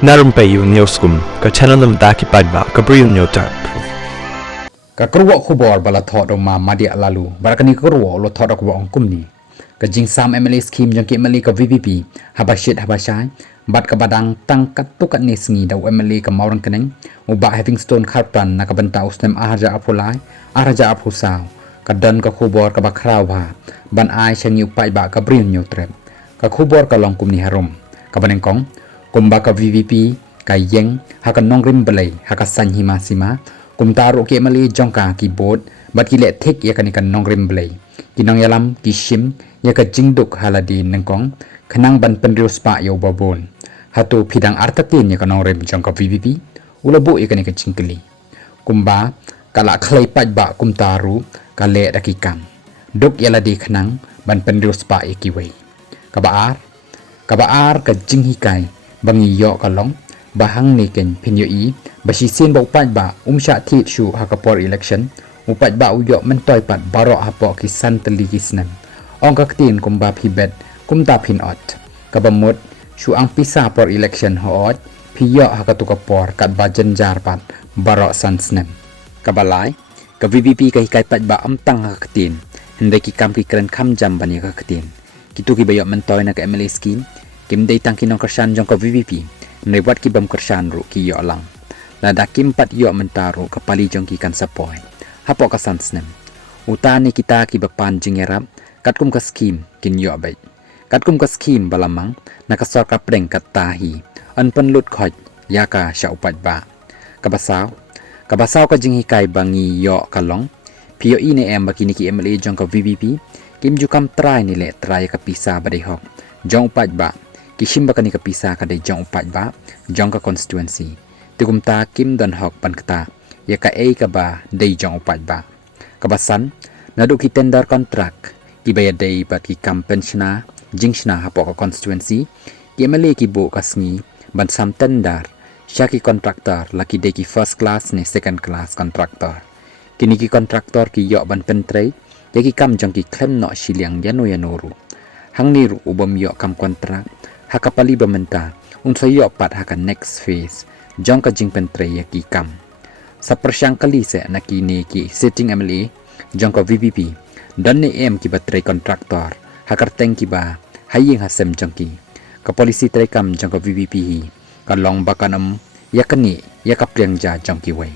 Narum payu nioskum ka chananam daki padba ka briu nyotar. Ka kerwa khubor bala thod ma madia lalu barakani kerwa lo thod ko ongkum ni ka jing sam MLA scheme jang ki MLA ka VVP habashit habashai bat ka badang tang kat tukat ni sngi daw MLA ka maurang kaneng uba having stone kharpan na ka banta usnem ahja apulai ahja apusau ka dan ka khubor ka bakraw ba ban ai changi upai ba ka briu nyotrem ka khubor ka longkum ni harum ka banengkong kumba ka VVP ka yeng haka nongrim belai haka sanhima sima kum taruh ke mali jongka keyboard bat ki let thik ya kanikan nongrim belai ki nong yalam ki shim ya ka jingduk haladi nengkong khanang ban penriu spa yo babon hatu phidang artatin ya ka nongrim jongka VVP ulabu ya kanika jingkeli kumba kala khlai pat ba kum taru ka le dakikam duk yaladi khanang ban penriu spa ya ki wei kabaar ka jinghikai bangi yo kalong bahang ni ken pinyo i basi sin ba upat ba umsha thi shu hakapor election upat ba uyo mentoy pat baro hapo ki santeli kisnan ong ka tin kumba phibet kumta phin ot kabamut shu ang pisa por election hoot phiyo hakatukapor kat ba janjar pat baro sansnem kabalai ka VVP ka hikai pat ba amtang hakatin hinde ki kam ki kren kham jam bani hakatin kitu ki bayo mentoy na ka MLA scheme kim day tang kinong kersan jong ka VVP nay wat ki bam kersan ru ki yo lang lada kim pat yo mentaro kapali jong ki kan sapoy hapo ka sansnem utani kita ki bapan jingerap katkum ka scheme kin yo bai katkum ka scheme balamang nakasor ka preng kat tahi an penlut khoj yaka sha upat ba kabasaw ka jinghikai bangi yo kalong pio ine em bakini ki MLA jong ka VVP kim jukam try ni le try ka pisa badai hok jong upat ba kishim bakani ka pisa ka dai jong upat ba jong ka constituency tikum ta kim don hok pan kata ya ka ei ka ba dai jong upat ba kabasan nadu ki tender contract ki bayad dai bat ki kampenshna jingshna hapo ka constituency ki MLA ki bo ka sngi ban sam tender shaki contractor laki dai ki first class ni second class contractor kini ki contractor ki yo ban pentrei ya ki kam jong ki klem no shiliang yanoru hangniru ubam yo kam kontrak hakapali bamenta unsa yo pat haka next phase jong ka jing pentre ya ki kam sa persyang kali se nakini ki sitting MLA jong ka VVP dan ni em ki batre kontraktor hakar teng ki ba haying hasem jong ki ka polisi tre kam jong ka VVP hi ka long bakanam yakani yakapriang ja jong ki wei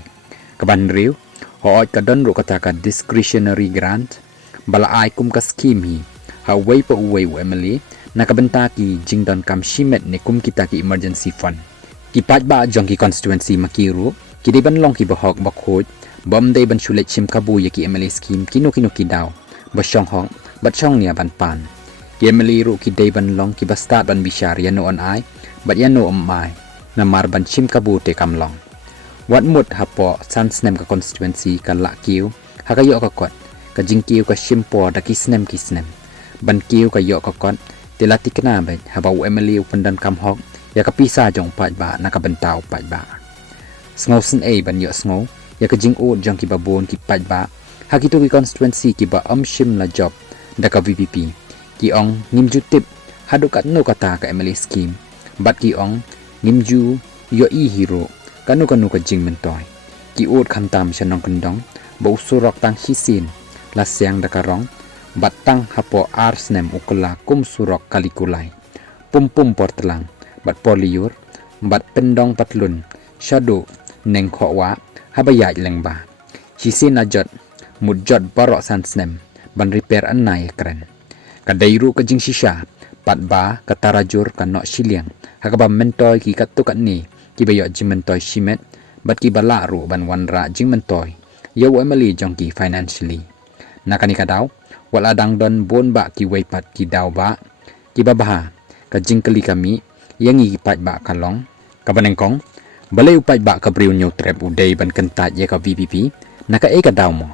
ka banriu hoot ka don ru kata ka discretionary grant bala ai kum ka scheme hi ha wei pa uwei MLA nakabenta ki jingdon kam shimet ni kum kita ki emergency fund ki pat ba jong ki constituency makiru ki de ban long ki bahok bakhoj bom de ban shulet chim kabu ya ki MLA scheme kino ki daw ba shong hong ba chong nia ban pan ki MLA ru ki de ban long ki basta ban bishar ya no on ai ba ya no mai na mar ban chim kabu te kam long wat mut hapo sansnem ka constituency ka la kiu hakayo ka kot ka jingkiu ka shimpo da kisnem ban kiu ka yo ka kot tilati kena baik habau MLA upandan kam hok ya kapisa jong pat ba nakabentau pat ba sngow sen ban yo sngow ya ka jing od jong ki babon ki pat ba hakitu ki constituency ki ba shim la job da ka VVP ki ong nimju tip hadukat no kata ka MLA scheme bat ki ong nimju yo i hero kanu ka jing mentoy ki od khantam shanong kendong ba usurok tang hisin la siang da karong batang hapo arsnem ukula kum surok kalikulai pum portelang bat poliur bat pendong patlun shadow neng khwa habaya lengba hisin ajot mujot barok sansnem ban repair annai kren kadairu ka jing shisha pat ba katarajur kanok shiliang hakaba mentoy ki katukan ni ki bayo jimentoy shimet bat ki bala ru ban wanra jing mentoy yo MLA jongki financially nakani kadaw wala dang don bon ba ki weipat ki daw ba ki babaha ka jingkeli kami yang i pat ba kalong ka banengkong balay upat ba ka briu nyo trep uday ban kentat ya ka VVP naka e ka daw mo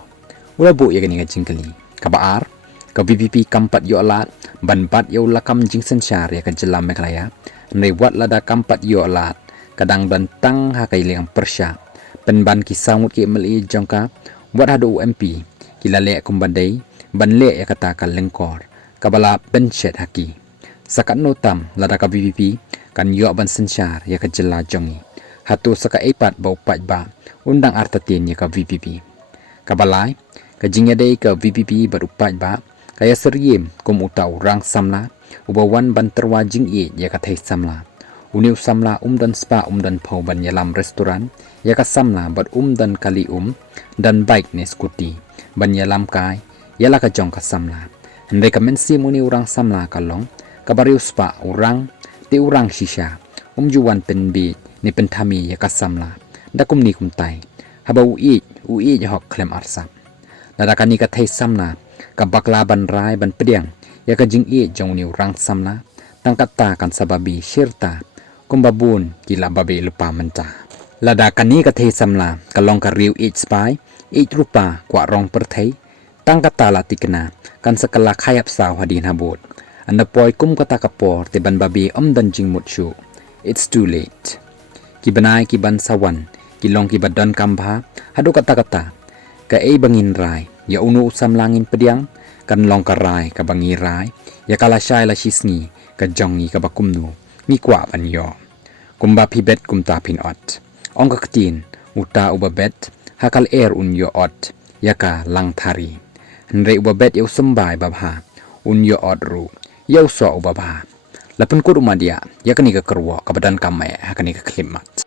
wala bu ya kani ka jingkeli ka baar ka VVP kampat yo alat ban bat yo lakam jing sensyar ya ka jelam meklaya nei wat lada kampat yo alat kadang dan tang ha kai liang persya penban ki sangut ki MLA jongka wat hadu MP kilale kumbadai ban le ya kata ka lengkor kabala benchet haki sakat notam lada ka VVP kan yo ban sensyar ya ka jela jongi hatu saka epat bau pajba undang artatin ya ka VPP kabalai ka jingya dei ka VPP berupat ba kaya seriem kum uta orang samla ubawan ban terwa jing e ya ka thai samla uniu samla dan spa dan phau ban yalam restoran ya ka samla bat dan kali dan bike ne skuti ban yalam kai yala ka jong ka samla hende ka mensi muni orang samla kalong kabariu spa orang ti orang shisha juwan pen bi ni pen thami ya ka samla dakum ni kum tai haba ui ya hok klem arsap ladakani ka thai samla ka bakla ban rai ban pediang ya ka jing e jong ni orang samla tangkata kan sababi shirta kumbabun gila babe lupa menta ladakani ka thai samla kalong ka riu ich spai ich rupa kwa rong perthai tangkata latikna kan sekala khayap saw hadin habot anda poi kum kata kapor te ban babi dan jing mutsu it's too late kibanai kiban sawan kilong kibadan kambha hadu kata-kata ka bangin rai ya unu usam langin pediang kan long karai ka bangi rai ya kala syai la shisni ka jongi ka bakumnu mi kwa ban yo kumba pibet kumta pin ot ong ka ktin uta ubabet hakal yo ot ya ka lang thari nre ubabet yo sembai babha yo ot ru yo so ubabha lapun kurumadia ya kani ka kerwo ka badan kamai hakani ka klimat